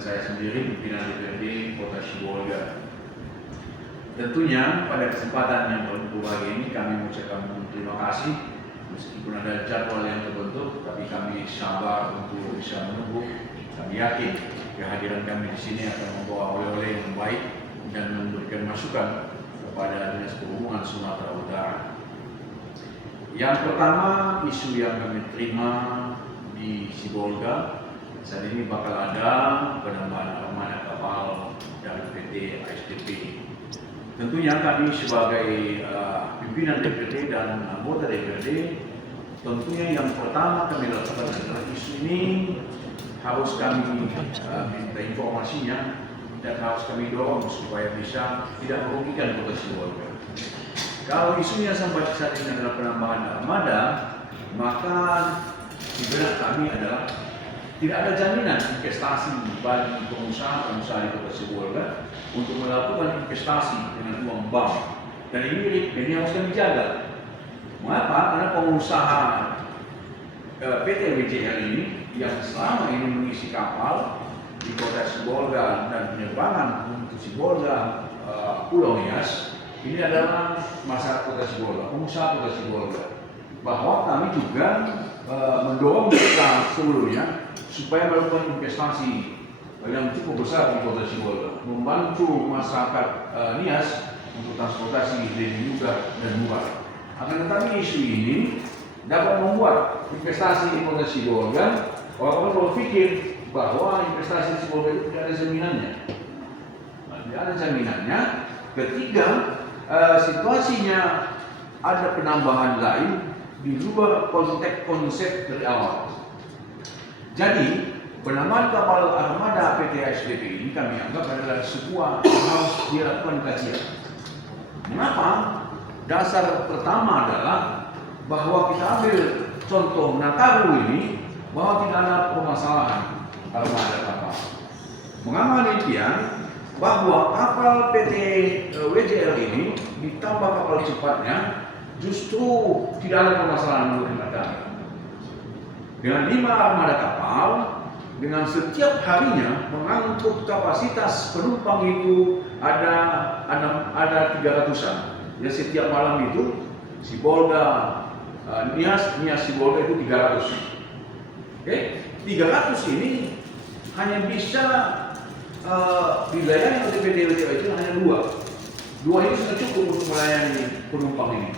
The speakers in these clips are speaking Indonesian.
saya sendiri, pimpinan DPRD Kota Sibolga. Tentunya pada kesempatan yang berbahagia ini kami mengucapkan terima kasih. Meskipun ada jadwal yang terbentuk, tapi kami sabar untuk bisa menunggu. Kami yakin kehadiran kami di sini akan membawa oleh-oleh yang baik dan memberikan masukan kepada Dinas Perhubungan Sumatera Utara. Yang pertama, isu yang kami terima di Sibolga, saat ini bakal ada penambahan armada kapal dari PT ASDP. Tentunya kami sebagai pimpinan DPRD dan anggota DPRD, tentunya yang pertama kami lakukan adalah isu ini harus kami minta informasinya dan harus kami dorong supaya bisa tidak merugikan Kota Sibolga. Kalau isunya sampai saat ini adalah penambahan armada, maka di benak kami adalah tidak ada jaminan investasi bagi pengusaha-pengusaha di Kota Sibolga untuk melakukan investasi dengan uang bank. Dan ini harus kami jaga. Mengapa? Karena pengusaha PT WJL ini yang selama ini mengisi kapal di Kota Sibolga dan penerbangan untuk Sibolga, Pulau Nias, ini adalah masyarakat Kota Sibolga, pengusaha Kota Sibolga. Bahwa kami juga mendorong mereka sebelumnya supaya melakukan investasi yang cukup besar di Kota Sibolga, membantu masyarakat Nias untuk transportasi lebih mudah dan murah. Akan tetapi isu ini dapat membuat investasi di Kota Sibolga, orang-orang berpikir bahwa investasi di Sibolga itu tidak ada jaminannya. Tidak ada jaminannya ketika situasinya ada penambahan lain di luar konteks konsep dari awal. Jadi, penambahan kapal armada PT ASDP ini kami anggap adalah sebuah harus dilakukan kajian. Mengapa? Dasar pertama adalah bahwa kita ambil contoh Nataru ini bahwa tidak ada permasalahan armada kapal. Mengapa demikian? Bahwa kapal PT WJL ini ditambah kapal cepatnya justru tidak ada permasalahan menurut kami. Dengan 5 armada kapal, dengan setiap harinya mengangkut kapasitas penumpang itu ada 300-an. Ya, setiap malam itu Sibolga Nias Sibolga itu 300. Oke, 300 ini hanya bisa dilayani oleh PT WJL itu hanya 2. 2 ini sudah cukup untuk melayani penumpang ini.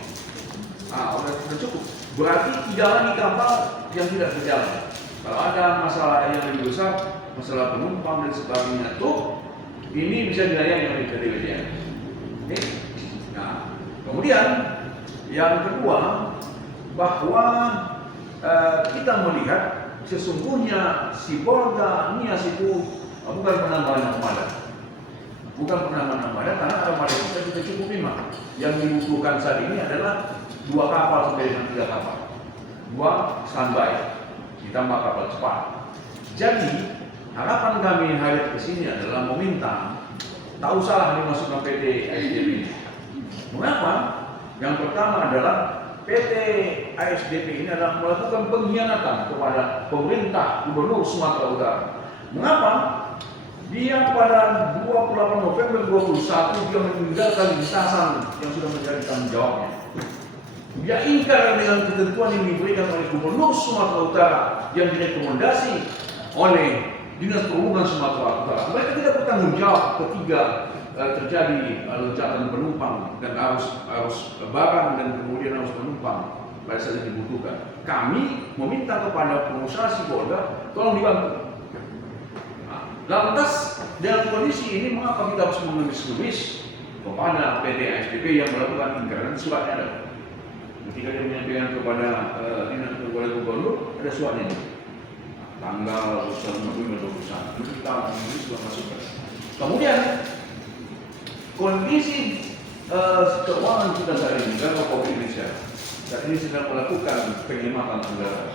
Sudah cukup. Berarti 3 lagi kapal yang tidak berjalan. Kalau ada masalah yang lebih besar, masalah penumpang dan sebagainya, ini bisa dilayani oleh PT WJL. Oke. Nah, kemudian yang kedua, bahwa kita melihat sesungguhnya Sibolga Nias itu bukan penambahan armada. Bukan penambahan armada karena armada kita sudah cukup 5. Yang dibutuhkan saat ini adalah 2 kapal sampai dengan 3 kapal. 2 standby, ditambah kapal cepat. Jadi harapan kami hari ke sini adalah meminta tak usah dimasukkan PT ASDP ini. Mengapa? Yang pertama adalah PT ASDP ini adalah melakukan pengkhianatan kepada pemerintah Gubernur Sumatera Utara. Mengapa? Dia pada 28 November 2021 dia meninggalkan lintasan yang sudah menjadi tanggung jawabnya. Dia ingkar dengan ketentuan yang diberikan oleh Gubernur Sumatera Utara yang direkomendasi oleh Dinas Perhubungan Sumatera Utara. Mereka tidak bertanggung jawab ketika terjadi lonjakan penumpang dan arus barang dan kemudian arus penumpang pada saat yang dibutuhkan. Kami meminta kepada pengusaha Sibolga tolong dibantu. Lantas dalam kondisi ini mengapa kita harus mengemis-ngemis kepada PT ASDP yang melakukan ingkaran? Suratnya ada. Ketika dia menyampaikan kepada Dinas Gubernur, ada suratnya ini. Tanggal 1 November 2021. Kita sudah masukkan. Kemudian kondisi keuangan kita saat ini, Bank of Indonesia saat ini sedang melakukan penghematan anggaran.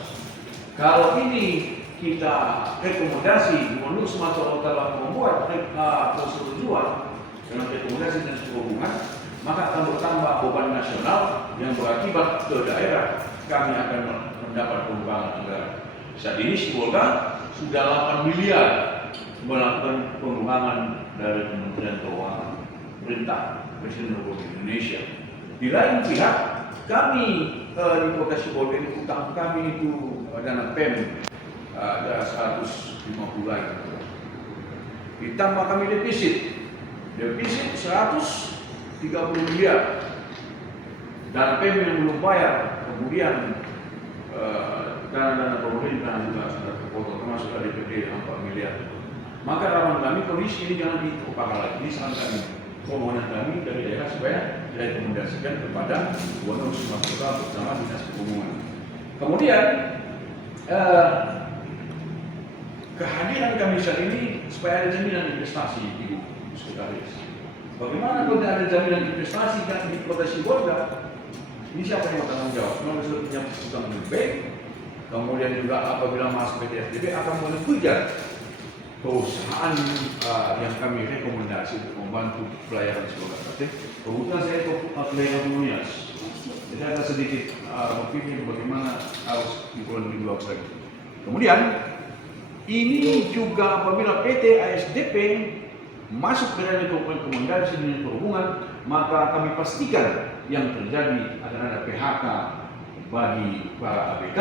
Kalau ini kita rekomendasi Gubernur Sumatera Utara membuat persetujuan dengan rekomendasi Dinas Perhubungan, maka akan bertambah beban nasional yang berakibat ke daerah. Kami akan mendapat pengembangan anggaran. Saat ini Sibolga sudah 8 miliar melakukan pengembangan dari Kementerian Keuangan Perintah Presiden Republik Indonesia. Di lain pihak, kami di Kota Sibolga ini utang kami itu dana PEM ada 150 lagi. Ditambah kami defisit 130 miliar. Dan PEM yang belum bayar, kemudian dana-dana pemerintah juga sudah terpotong, termasuk dari DPD 4 miliar. Maka harapan kami kondisi ini jangan ditumpahkan lagi. Ini saran kami, permohonan kami dari daerah supaya direkomendasikan kepada Gubernur Sumatera Utara bersama Dinas Perhubungan. Kemudian kehadiran kami saat ini supaya ada jaminan investasi, Ibu Sekretaris. Bagaimana kalau tidak ada jaminan investasi kan di Kota Sibolga? Ini siapa yang bertanggung jawab? Memang sudah punya utang lebih baik. Kemudian juga apabila masuk PT SDB akan menunjukkan perusahaan yang kami rekomendasi untuk membantu pelayaran Sibolga. Kebetulan saya ke pelayaran dunia. Jadi ada sedikit berpikir bagaimana harus dikurang lebih dua lagi. Kemudian ini juga apabila PT ASDP masuk ke dalam rekomendasi Dinas Perhubungan, maka kami pastikan yang terjadi akan ada PHK bagi para ABK,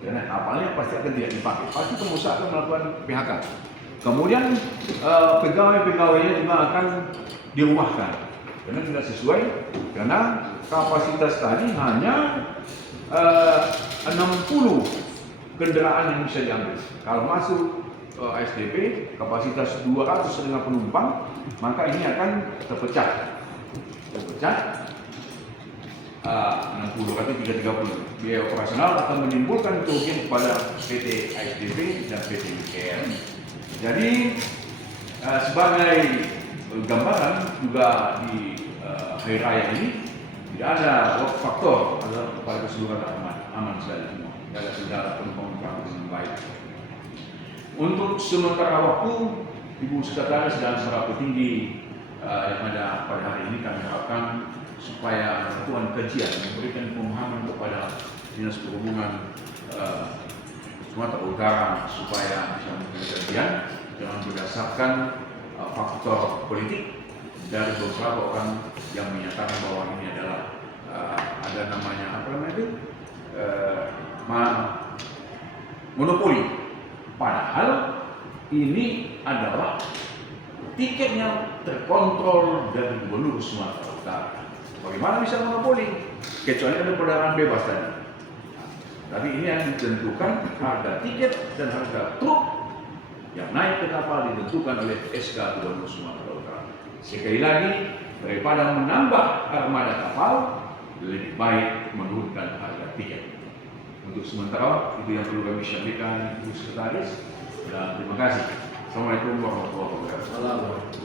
karena kapalnya pasti akan tidak dipakai. Pasti pengusaha akan melakukan PHK. Kemudian pegawai-pegawainya juga akan dirumahkan, karena tidak sesuai, karena kapasitas tadi hanya 60 kendaraan yang bisa diambil. Kalau masuk ASDP kapasitas 200 penumpang, maka ini akan terpecah 60 kali 330. Biaya operasional akan menimbulkan kerugian kepada PT ASDP dan PT UKM. Jadi sebagai gambaran juga di hari raya ini tidak ada work faktor pada keseluruhan aman saja semua. Tidak ada kendala penumpang dengan baik. Untuk sementara waktu, Ibu Sekretaris dan para petinggi yang ada pada hari ini kami harapkan supaya melakukan kajian, memberikan pemahaman kepada Dinas Perhubungan Sumatera Utara supaya bisa memberikan kajian dengan berdasarkan faktor politik dari beberapa orang yang menyatakan bahwa ini adalah ada namanya apa namanya itu monopoli. Padahal ini adalah tiketnya terkontrol dari Gubernur Sumatera Utara. Bagaimana bisa monopoli? Kecuali ada perdagangan bebas tadi. Tapi ini yang ditentukan harga tiket dan harga truk yang naik ke kapal ditentukan oleh SK Gubernur Sumatera Utara. Sekali lagi, daripada menambah armada kapal, lebih baik menurunkan harga tiket. Untuk sementara itu yang perlu kami sampaikan, Ibu Sekretaris, dan terima kasih. Assalamualaikum warahmatullahi wabarakatuh.